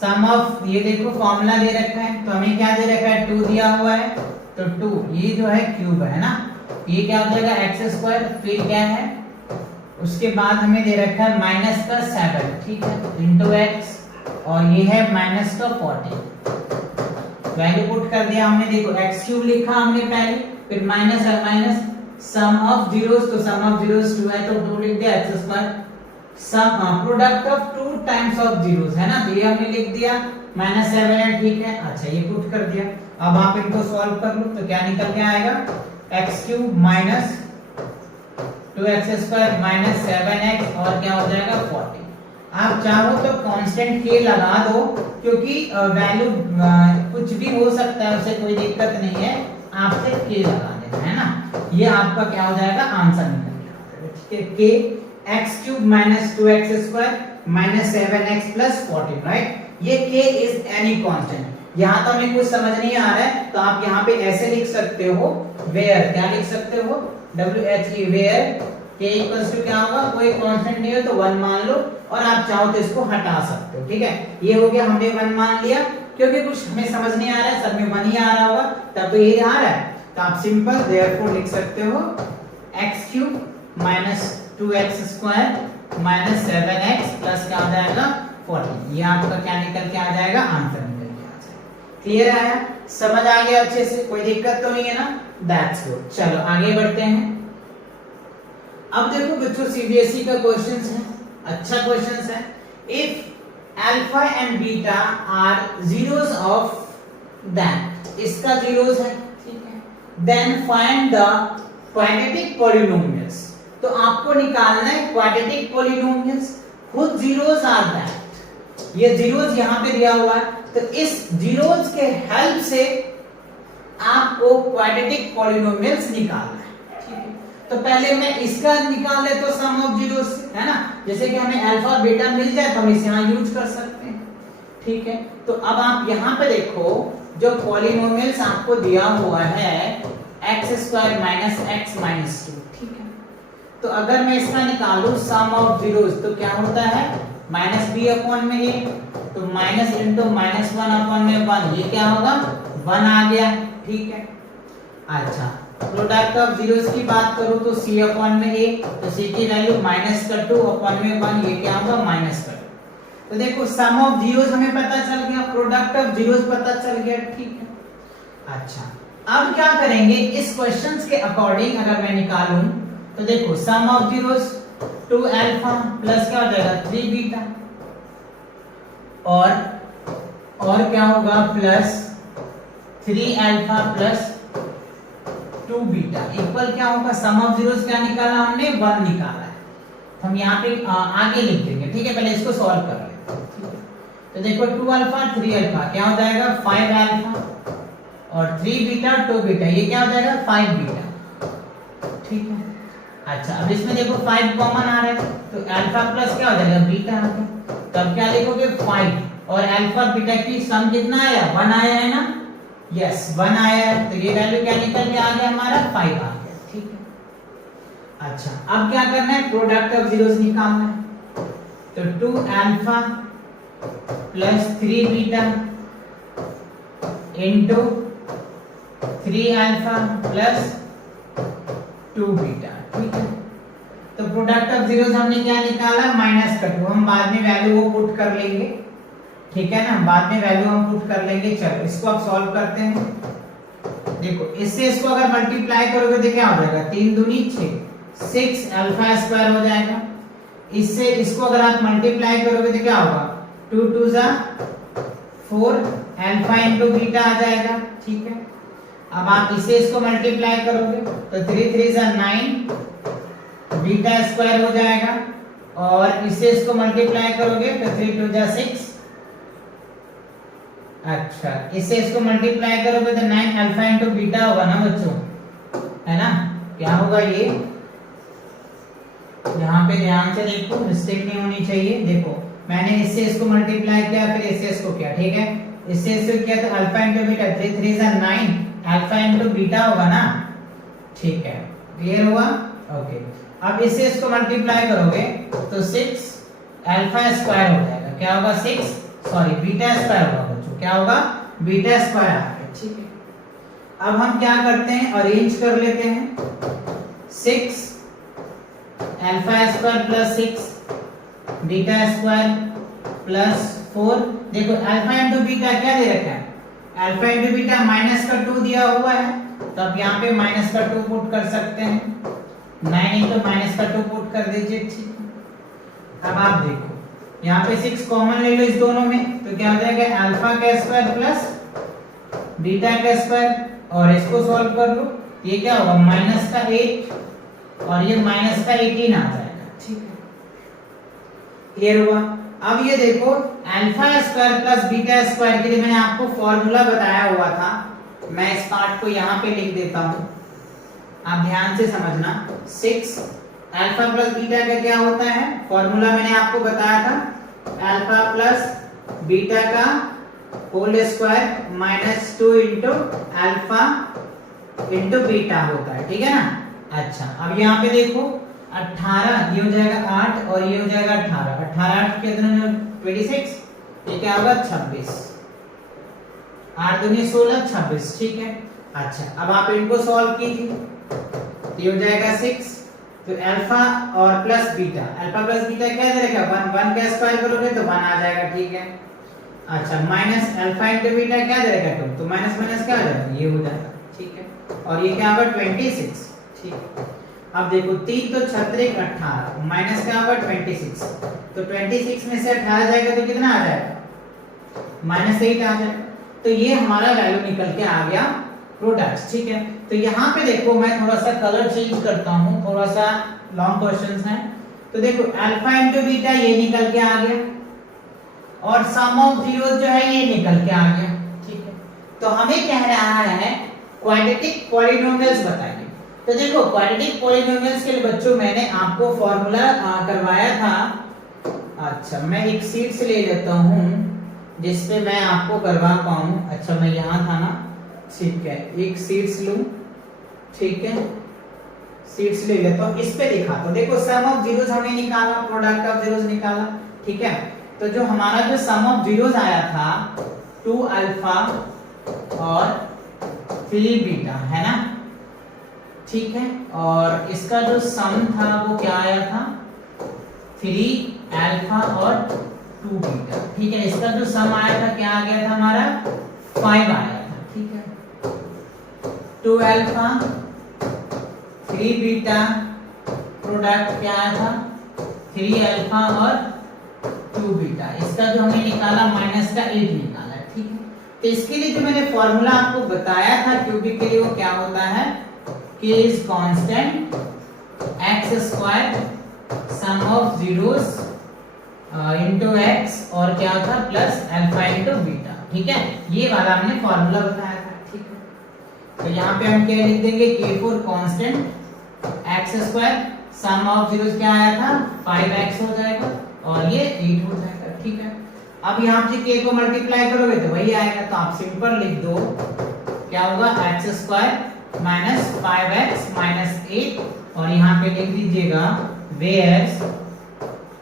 सम ऑफ, ये देखो फॉर्मूला दे रखा है, तो हमें क्या दे रखा है? 2 दिया हुआ है, तो 2 ये जो है क्यूब है ना, ये क्या हो जाएगा? x², फिर क्या है उसके बाद हमें दे रखा है माइनस का 7, ठीक है, इंटू एक्स, और ये है माइनस का 40। वैल्यू पुट कर दिया हमने, देखो एक्स क्यूब लिखा हमने पहले, फिर माइनस और माइनस, सम ऑफ जीरोस, तो सम ऑफ जीरोस 2 है तो 2 लिख दिया, X square sum product of 2 times of zeros है ना, तो ये हमने लिख दिया -7 है, ठीक है। अच्छा ये पुट कर दिया, अब आप इनको सॉल्व कर लो तो क्या निकल के आएगा, x cube minus 2x square minus 7x और क्या हो जाएगा 40। आप चाहो तो कांस्टेंट k लगा दो, क्योंकि वैल्यू कुछ भी हो सकता है, उसे कोई दिक्कत नहीं है, आप सिर्फ k लगा देना है ना, ये आपका क्या हो जाएगा आंसर निकल के, ठीक है। k x cube minus 2x square minus 7x plus 40, right, ये k इज एनी कांस्टेंट। यहाँ तो हमें कुछ समझ नहीं आ रहा है, तो आप यहाँ पे ऐसे लिख सकते हो, वेयर, क्या लिख सकते हो, WHE where k equals to क्या होगा, कोई कांस्टेंट नहीं है तो 1 मान लो, और आप चाहो तो इसको हटा सकते हो, ठीक है। ये हो गया, हमने 1 मान लिया, क्योंकि कुछ हमें समझ नहीं आ रहा है, सब में 1 ही आ रहा होगा, तब तो ये आ रहा है, तो आप सिंपल देयरफॉर लिख सकते हो x cube minus 2x square minus 7x plus क्या हो जाएगा 40। ये आपका क्या निकल के आ जाएगा, आंसर निकल के आ जाएगा। क्लियर आया, समझ आ गया अच्छे से, कोई दिक्कत तो नहीं है ना, दैट्स गुड। चलो आगे बढ़ते हैं। अब देखो बच्चों सीबीएसई का क्वेश्चंस है, अच्छा क्वेश्चंस है। If alpha and beta are zeros of that, इसका जीरोस है, ठीक है, then find the quadratic polynomials, तो आपको निकालना है quadratic polynomials whose zeros are that, ये जीरोस यहां पे दिया हुआ है, तो इस जीरोस के हेल्प से आपको क्वाड्रेटिक पॉलिनोमियल्स निकालना है, ठीक है। तो पहले मैं इसका निकाल ले तो सम ऑफ जीरोस है ना, जैसे कि हमें अल्फा बीटा मिल जाए तो हम इसे यहां यूज कर सकते हैं, ठीक है। तो अब आप यहां पे देखो, जो पॉलिनोमियल्स आपको दिया हुआ है x square minus x minus 2, ठीक है। तो अगर मैं इसका निकालूं सम ऑफ जीरोस तो क्या होता है, माइनस बी अपॉन में a, तो माइनस इंटू माइनस 1 अपॉन में 1, ये क्या होगा 1 आ गया, ठीक है। अच्छा प्रोडक्ट ऑफ जीरोस की बात करूं तो c अपॉन में a, तो c की वैल्यू माइनस का 2 अपॉन में 1, ये क्या होगा माइनस का 2। तो देखो सम ऑफ जीरोस हमें पता चल गया, प्रोडक्ट ऑफ जीरोस पता चल गया, ठीक है। अच्छा अब क्या करेंगे, इस क्वेश्चंस के अकॉर्डिंग अगर मैं निकालूं तो देखो sum of zeros 2 alpha plus क्या हो जाएगा 3 बीटा, और क्या होगा plus 3 alpha plus 2 beta equal क्या होगा, सम ऑफ जीरोस क्या निकाला हमने 1 निकाला है, तो हम यहाँ पे आगे लिख देंगे, ठीक है। पहले इसको सॉल्व कर लेते हैं, ठीक है। तो देखो 2 अल्फा 3 अल्फा क्या हो जाएगा 5 अल्फा, और 3 बीटा 2 बीटा, ये क्या हो जाएगा 5 बीटा, ठीक है। अच्छा अब इसमें देखो 5 कॉमन आ रहा है, तो अल्फा प्लस क्या हो जाएगा बीटा आ गया, तो अब क्या लिखोगे 5, और अल्फा बीटा की सम कितना आया 1 आया है ना, यस 1 आया है, तो ये वैल्यू क्या निकल के आ गया हमारा 5 आ गया, ठीक है। अच्छा अब क्या करना है, प्रोडक्ट ऑफ जीरोस निकालना है, तो 2 alpha plus 3 beta into 3 alpha plus 2 beta, ठीक है। तो प्रोडक्ट ऑफ जीरोस हमने क्या निकाला माइनस का 2, हम बाद में वैल्यू वो पुट कर लेंगे, ठीक है ना, बाद में वैल्यू हम पुट कर लेंगे। चलो इसको अब सॉल्व करते हैं। देखो इससे इसको अगर मल्टीप्लाई करोगे तो क्या हो जाएगा 3 दूनी 6, 6 अल्फा स्क्वायर हो जाएगा। इससे इसको अगर आप मल्टीप्लाई करोगे तो क्या होगा 2 2 जा 4 अल्फा इनटू बीटा आ जाएगा, ठीक है। अब आप इसे इसको मल्टीप्लाई करोगे तो 3 3 जा 9 बीटा स्क्वायर हो जाएगा, और इससे इसको मल्टीप्लाई करोगे तो 3 2 जा 6, अच्छा इससे इसको मल्टीप्लाई करोगे तो 9 अल्फा इनटू बीटा होगा ना बच्चों, है ना, क्या होगा ये, यहाँ पे ध्यान से देखो मिस्टेक नहीं होनी चाहिए। देखो मैंने इससे इसको मल्टीप्लाई किया, फिर इससे इसको किया, ठीक है, इससे इसको किया तो अल्फा इनटू बीटा 3 3 जा 9 अल्फा इनटू बीटा होगा ना, ठीक है, क्लियर हुआ, ओके। अब इससे इसको मल्टीप्लाई करोगे तो 6 अल्फा स्क्वायर हो जाएगा, क्या होगा 6 सॉरी बीटा स्क्वायर होगा बच्चों, क्या होगा बीटा स्क्वायर आ गया, ठीक है। अब हम क्या करते हैं अरेंज कर लेते हैं, 6 alpha square plus 6 beta square plus 4। देखो अल्फा इंटू बीटा क्या दे रखा है, अल्फा इंटू बीटा माइनस का 2 दिया हुआ है, तो अब यहाँ पे माइनस का 2 पुट कर सकते हैं, 9 इंटू माइनस का 2 पुट कर दीजिए। ठीक है, अब आप देखो यहाँ पे 6 कॉमन ले लो इस दोनों में, तो क्या हो जाएगा अल्फा का स्क्वायर प्लस बीटा का स्क्वायर, और इसको सॉल्व कर लो, ये क्या होगा माइनस का 8 और ये माइनस का 18 आ जाएगा। ठीक है, क्लियर हुआ। अब ये देखो alpha square plus beta square के लिए मैंने आपको फॉर्मूला बताया हुआ था, मैं इस पार्ट को यहाँ पे लिख देता हूँ, आप ध्यान से समझना। 6 अल्फा प्लस बीटा का क्या होता है, फॉर्मूला मैंने आपको बताया था, अल्फा प्लस बीटा का whole square minus 2 into alpha into beta होता है। ठीक है ना। अच्छा, अब यहाँ पे देखो 18 ये हो जाएगा 8 और ये हो जाएगा 18, 18 8 कितने 26, ये क्या होगा 26, 8 दूनी 16 26। ठीक है। अच्छा, अब आप इनको सॉल्व कीजिए, ये हो जाएगा 6, तो अल्फा और plus beta, alpha plus beta क्या दे रखा है 1, 1 का स्क्वायर करोगे तो 1 आ जाएगा। ठीक है। अच्छा, माइनस अल्फा इंटू बीटा क्या दे रखा है 2, तो माइनस माइनस क्या हो जाएगा ये हो जाएगा। ठीक है, और ये क्या होगा 26। ठीक है, अब देखो 3 तो 36 18 माइनस क्या होगा 26, तो 26 में से 18 जाएगा तो कितना आ जाएगा -8 आ जाएगा, तो ये हमारा वैल्यू निकल के आ गया प्रोडक्ट। ठीक है, तो यहाँ पे देखो मैं थोड़ा सा कलर चेंज करता हूँ, थोड़ा सा लॉन्ग क्वेश्चंस हैं, तो देखो अल्फा इंटू बीटा ये निकल के आ गया और सम ऑफ जीरोस जो है ये निकल के आ गया। ठीक है, तो हमें कह रहा है क्वाड्रेटिक पॉलिनोमियल्स बताइए। तो देखो क्वाड्रेटिक पॉलिनोमियल्स के लिए बच्चों मैंने आपको फॉर्मूला करवाया था। अच्छा, मैं एक शीट से ले लेता हूँ जिसपे मैं आपको करवा पाऊँ। अच्छा, मैं यहाँ था ना, ठीक है, एक शीट्स लूं, ठीक है, शीट्स ले लेता हूँ, इस पे दिखा तो देखो सम ऑफ जीरोस हमने निकाला, प्रोडक्ट ऑफ जीरोस निकाला। ठीक है, तो जो हमारा जो सम ऑफ जीरोस आया था 2 अल्फा और 3 बीटा है ना। ठीक है, और इसका जो सम था वो क्या आया था 3 अल्फा और 2 बीटा। ठीक है, इसका जो सम आया था क्या आ गया था हमारा 5 आया था। ठीक है, 2 अल्फा 3 बीटा प्रोडक्ट क्या आया था 3 अल्फा और 2 बीटा, इसका जो हमने निकाला माइनस का 8 निकाला। ठीक है, तो इसके लिए जो मैंने फॉर्मूला आपको बताया था क्यूबिक के लिए वो क्या होता है k is constant x square sum of zeros into x और क्या था प्लस अल्फा into बीटा। ठीक है, ये वाला हमने फॉर्मूला बताया था। ठीक है, तो यहाँ पे हम क्या लिख देंगे k for constant x square sum of zeros क्या आया था 5x हो जाएगा और ये 8 हो जाएगा। ठीक है, अब यहाँ पे k को मल्टीप्लाई करोगे तो वही आएगा, तो आप सिंपल लिख दो क्या होगा x square minus 5x minus 8 और यहाँ पे लिख दीजिएगा वेयर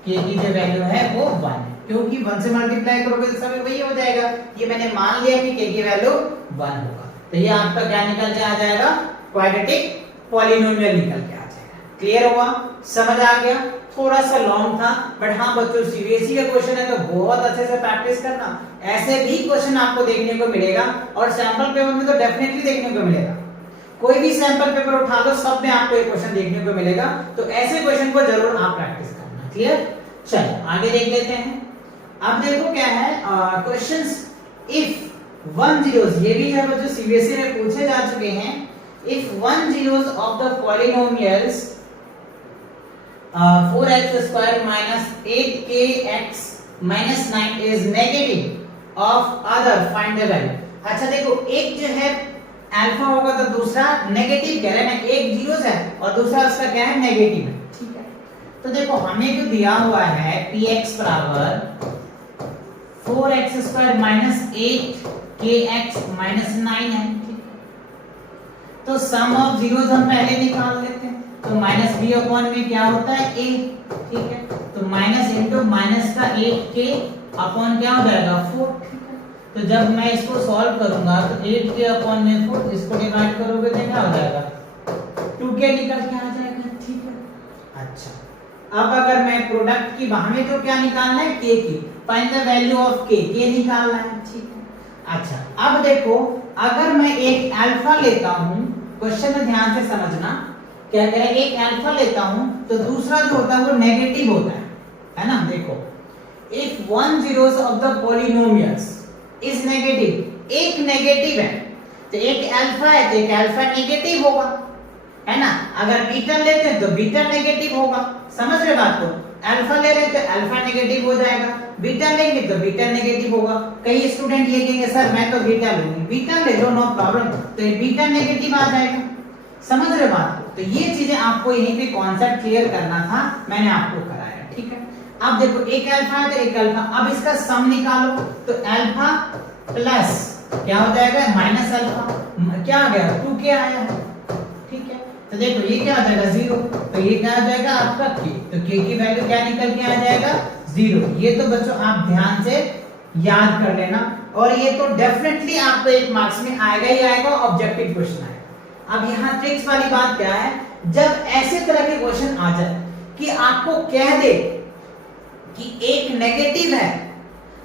k की जो वैल्यू है वो 1 है, क्योंकि 1 से मल्टीप्लाई करोगे तो सब वही हो जाएगा। ये मैंने मान लिया कि k की वैल्यू 1 होगा, तो ये आपका क्या निकल के आ जाएगा क्वाड्रेटिक पॉलिनोमियल निकल के आ जाएगा। क्लियर हुआ, समझ आ गया। थोड़ा सा लॉन्ग था, बट हाँ बच्चों सीबीएसई का क्वेश्चन है तो बहुत अच्छे से प्रैक्टिस करना, ऐसे भी क्वेश्चन आपको देखने को मिलेगा और सैंपल पेपर में तो डेफिनेटली देखने को मिलेगा। कोई भी सैंपल पेपर उठा लो, सब में आपको ये क्वेश्चन देखने को मिलेगा, तो ऐसे क्वेश्चन को जरूर आप प्रैक्टिस करना। क्लियर, चलो आगे देख लेते हैं। अब देखो क्या है क्वेश्चंस इफ 1 zeros, ये भी है बच्चों सीबीएसई में पूछे जा चुके हैं। If 1 zeros of the polynomials 4x square minus 8kx minus 9 is negative of other, find the value। अच्छा देखो, एक जो है अल्फा होगा तो दूसरा नेगेटिव कह रहे हैं, एक जीरोस है और दूसरा उसका क्या है नेगेटिव है। ठीक है, तो देखो हमें जो दिया हुआ है px बराबर 4x square minus 8kx minus 9 है। ठीक है, तो सम ऑफ जीरोस हम पहले निकाल लेते हैं, तो माइनस बी अपॉन में क्या होता है a। ठीक है, तो माइनस इंटू माइनस का 8k अपॉन क्या हो जाएगा 4। ठीक है, तो जब मैं इसको सॉल्व करूंगा तो 8k अपॉन में 4, इसको डिवाइड करोगे तो क्या हो जाएगा 2k निकल के आ जाएगा। ठीक है, अच्छा अब अगर मैं प्रोडक्ट की हमें तो क्या निकालना है, के की, फाइंड द वैल्यू ऑफ के निकालना है, ठीक है। अच्छा अब देखो, अगर मैं एक अल्फा लेता हूं, क्वेश्चन में ध्यान से समझना, क्या कह रहा है, एक अल्फा लेता हूं तो दूसरा जो होता है वो नेगेटिव होता है ना। देखो, if one zeros of the polynomials is negative, एक नेगेटिव है तो एक अल्फा है तो एक अल्फा नेगेटिव होगा, है ना। अगर बीटा लेते हैं तो बीटा नेगेटिव होगा, समझ रहे बात को। अल्फा ले रहे हैं तो अल्फा नेगेटिव हो जाएगा, बीटा लेंगे तो बीटा नेगेटिव होगा। कई स्टूडेंट ये कहेंगे सर मैं तो बीटा लूंगी, बीटा ले लो नो प्रॉब्लम, तो ये बीटा नेगेटिव आ जाएगा, समझ रहे बात को। तो ये चीजें आपको यहीं पे कॉन्सेप्ट क्लियर करना था, मैंने आपको कराया, ठीक है। अब देखो एक अल्फा है तो एक अल्फा, अब इसका सम निकालो तो अल्फा प्लस क्या हो जाएगा, माइनस अल्फा, क्या आ गया 2k आया है, ठीक है। तो देखो ये क्या आ जाएगा 0, तो ये क्या आ जाएगा आपका k, तो k की वैल्यू क्या निकल के आ जाएगा 0। ये तो बच्चों आप ध्यान से याद कर लेना, और ये तो डेफिनेटली आपको एक मार्क्स में आएगा ही आएगा, ऑब्जेक्टिव क्वेश्चन आएगा। अब यहाँ ट्रिक्स वाली बात क्या है, जब ऐसे तरह के क्वेश्चन आ जाए कि आपको कह दे कि एक नेगेटिव है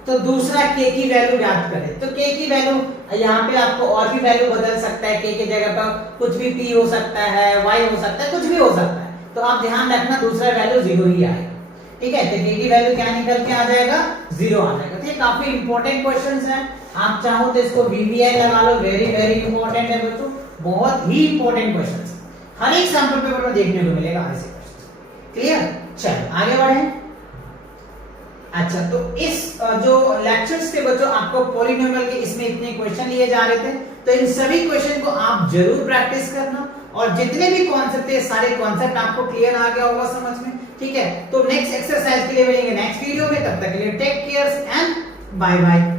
तो दूसरा k की वैल्यू याद करें, तो k की वैल्यू यहाँ पे आपको और भी वैल्यू बदल सकता है, k की जगह पर कुछ भी p हो सकता है, y हो सकता है, कुछ भी हो सकता है, तो आप ध्यान रखना दूसरा वैल्यू 0 ही आएगा, ठीक है। तो k की वैल्यू क्या निकल के आ जाएगा 0 आ जाएगा। तो ये काफी इंपॉर्टेंट क्वेश्चंस हैं, आप चाहो तो इसको VVI लगा लो, वेरी वेरी इंपॉर्टेंट है बच्चों, बहुत ही इंपॉर्टेंट क्वेश्चंस, हर एक सैंपल पेपर में देखने को मिलेगा ऐसे क्वेश्चंस, क्लियर। चलो आगे बढ़ें। अच्छा तो इस जो लेक्चर्स थे बच्चों, आपको पॉलिनोमियल के इसमें इतने क्वेश्चन लिए जा रहे थे, तो इन सभी क्वेश्चन को आप जरूर प्रैक्टिस करना, और जितने भी कॉन्सेप्ट थे सारे कॉन्सेप्ट आपको क्लियर आ गया होगा समझ में, ठीक है। तो नेक्स्ट एक्सरसाइज के लिए मिलेंगे नेक्स्ट वीडियो में, तब तक के लिए take care and bye bye.